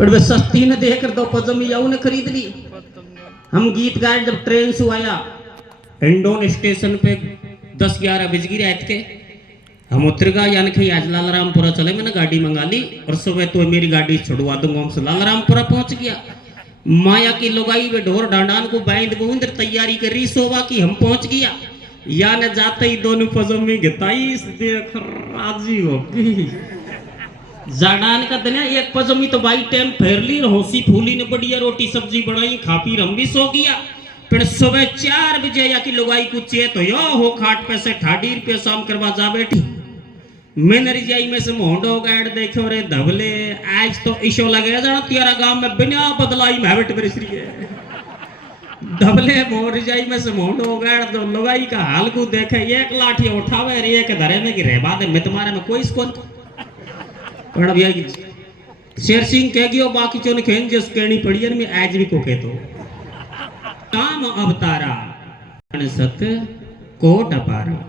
पर वे सस्ती ने देखकर दो पजमी ने खरीद ली। हम गीत गाए जब ट्रेन से आया हिंडौन स्टेशन पे 10-11 बज गई रात के। हम उतर गए यानी कि आज लालरामपुरा चले, मैंने गाड़ी मंगा ली और सुबह तो मेरी गाड़ी छुड़वा दूंगा। हमसे लालरामपुरा पहुंच गया। माया की लुगाई वे ढोर डांडान को बांध बूंद तैयारी कर रही सोवा की। हम पहुंच गया या न जाते ही दोनों पजमी घिताई देख राजी होगी। जाडान का दिन एक पजमी तो बाई टाइम फेर ली, होसी फूली ने बढ़िया रोटी सब्जी बनाई, खा पी हम भी सो गया। फिर सुबह 4 बजे या की लुगाई को चेत हो खाट पे से ठाडी रुपये शाम करवा जा बैठी। मैंने रिजाई में से मोहडो गाड़ देखो रे धबले आज तो इशो लगे जाना तेरा गांव में बिना बदलाई महवट बरसरी है। धबले मोर रिजाई में से मोहडो गाड़ दो लुगाई का हाल को देखे, एक लाठी उठावे रे एक धरे में की रहबा दे मैं तुम्हारे में कोई स्कोन पण भैया शेर सिंह कह गयो बाकी चोन खेन जिस कहनी पड़ी है मैं आज भी को कहतो काम अवतारा सत कोट अपारा।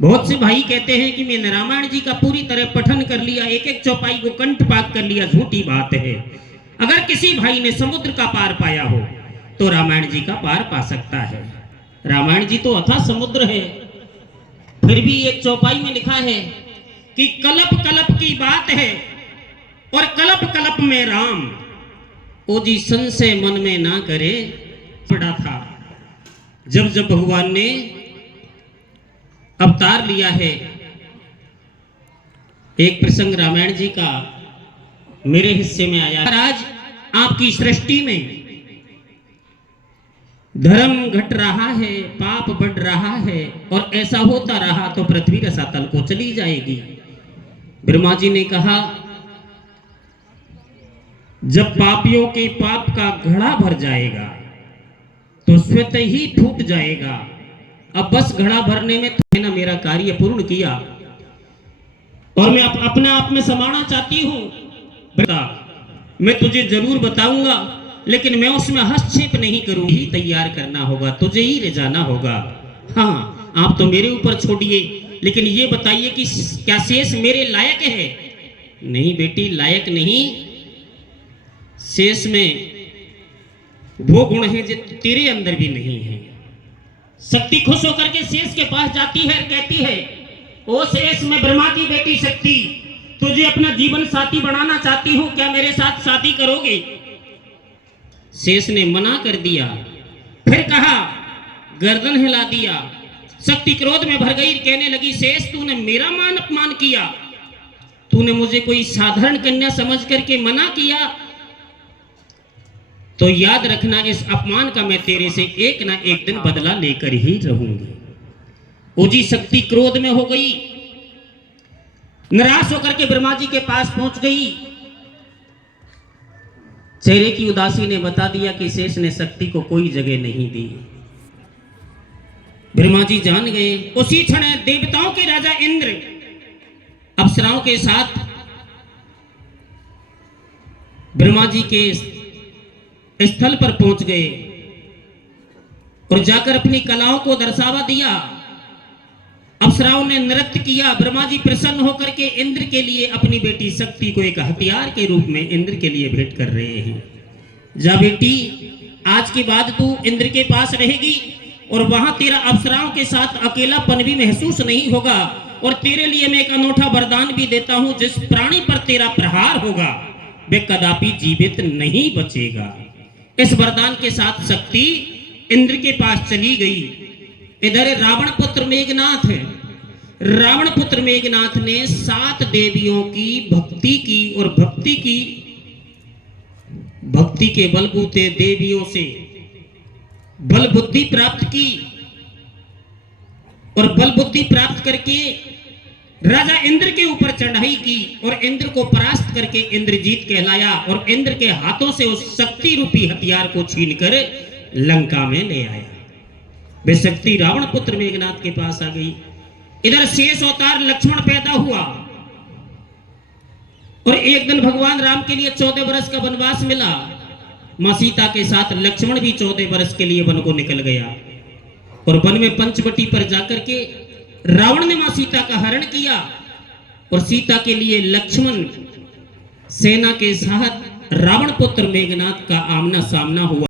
बहुत से भाई कहते हैं कि मैंने रामायण जी का पूरी तरह पठन कर लिया, एक एक चौपाई को कंठपात कर लिया। झूठी बात है। अगर किसी भाई ने समुद्र का पार पाया हो तो रामायण जी का पार पा सकता है। रामायण जी तो अथाह समुद्र है। फिर भी एक चौपाई में लिखा है कि कलप कलप की बात है और कलप कलप में राम, ओ जी संशय मन में ना करे। पड़ा था जब जब भगवान ने अवतार लिया है। एक प्रसंग रामायण जी का मेरे हिस्से में आया। आज आपकी सृष्टि में धर्म घट रहा है, पाप बढ़ रहा है और ऐसा होता रहा तो पृथ्वी रसातल को चली जाएगी। ब्रह्मा जी ने कहा जब पापियों के पाप का घड़ा भर जाएगा तो स्वतः ही फूट जाएगा। अब बस घड़ा भरने में ना मेरा कार्य पूर्ण किया और मैं अपने आप में समाना चाहती हूं। बता मैं तुझे जरूर बताऊंगा लेकिन मैं उसमें हस्तक्षेप नहीं करूंगी। तैयार करना होगा, तुझे ही ले जाना होगा। हाँ आप तो मेरे ऊपर छोड़िए लेकिन ये बताइए कि क्या शेष मेरे लायक है? नहीं बेटी लायक नहीं। शेष में वो गुण है जो तेरे अंदर भी नहीं है। शक्ति खुश होकर के शेष के पास जाती है, कहती है ओ शेष मैं ब्रह्मा की बेटी शक्ति तुझे अपना जीवन साथी बनाना चाहती हूं, क्या मेरे साथ शादी करोगे? शेष ने मना कर दिया। फिर कहा, गर्दन हिला दिया। शक्ति क्रोध में भर गई, कहने लगी शेष तूने मेरा मान अपमान किया, तूने मुझे कोई साधारण कन्या समझ करके मना किया, तो याद रखना इस अपमान का मैं तेरे से एक ना एक दिन बदला लेकर ही रहूंगी। ओजी शक्ति क्रोध में हो गई, निराश होकर के ब्रह्मा जी के पास पहुंच गई। चेहरे की उदासी ने बता दिया कि शेष ने शक्ति को कोई जगह नहीं दी। ब्रह्मा जी जान गए। उसी क्षण देवताओं के राजा इंद्र अप्सराओं के साथ ब्रह्मा जी के स्थल पर पहुंच गए और जाकर अपनी कलाओं को दर्शावा दिया। अप्सराओं ने नृत्य किया। ब्रह्मा जी प्रसन्न होकर के इंद्र के लिए अपनी बेटी शक्ति को एक हथियार के रूप में इंद्र के लिए भेंट कर रहे हैं। जा बेटी आज के बाद तू इंद्र के पास रहेगी और वहां तेरा अप्सराओं के साथ अकेलापन भी महसूस नहीं होगा और तेरे लिए मैं एक अनूठा वरदान भी देता हूं, जिस प्राणी पर तेरा प्रहार होगा वे कदापि जीवित नहीं बचेगा। इस वरदान के साथ शक्ति इंद्र के पास चली गई। इधर रावण पुत्र मेघनाथ है। रावण पुत्र मेघनाथ ने 7 देवियों की भक्ति की और भक्ति के बलबूते देवियों से बल बुद्धि प्राप्त की और बल बुद्धि प्राप्त करके राजा इंद्र के ऊपर चढ़ाई की और इंद्र को परास्त करके इंद्रजीत कहलाया और इंद्र के हाथों से उस शक्ति रूपी हथियार को छीनकर लंका में ले आया। वे शक्ति रावण पुत्र मेघनाथ के पास आ गई। इधर शेष अवतार लक्ष्मण पैदा हुआ और एक दिन भगवान राम के लिए 14 वर्ष का वनवास मिला। मां सीता के साथ लक्ष्मण भी 14 वर्ष के लिए वन को निकल गया और वन में पंचवटी पर जाकर के रावण ने मां सीता का हरण किया और सीता के लिए लक्ष्मण सेना के साथ रावण पुत्र मेघनाथ का आमना सामना हुआ।